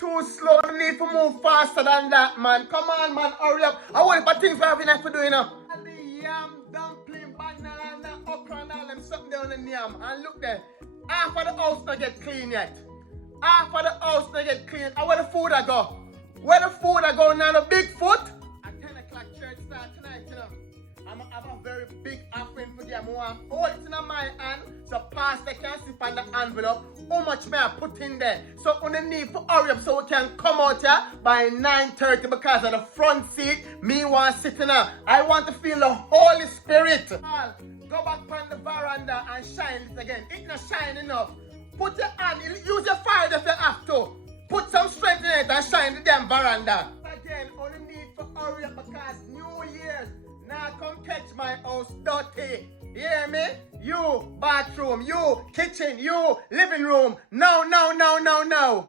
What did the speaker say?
too slow. You need to move faster than that, man. Come on, man. Hurry up. I want for things we have enough to do, you know. And the yam, dumpling, banana, okra, and all them something down in the yam. And look there. Half of the house not get clean yet. Half of the house not get clean. And where the food I go? Where the food I go now? The big foot? At 10 o'clock church start tonight, you know. I'm going to have a very big offering for them. I want to hold it in my hand so pastor can see on the envelope how much may I put in there. So on the need for hurry up so we can come out here by 9:30 because of the front seat. Me want to sit in there. I want to feel the Holy Spirit. Go back on the veranda and shine it again. It's not shine enough. Put your hand, use your fire if you have to. Put some strength in it and shine the damn veranda. Again, only need for hurry up because New Year's. Now come catch my house dirty. You hear me? You bathroom, you kitchen, you living room. No, no, no, no, no.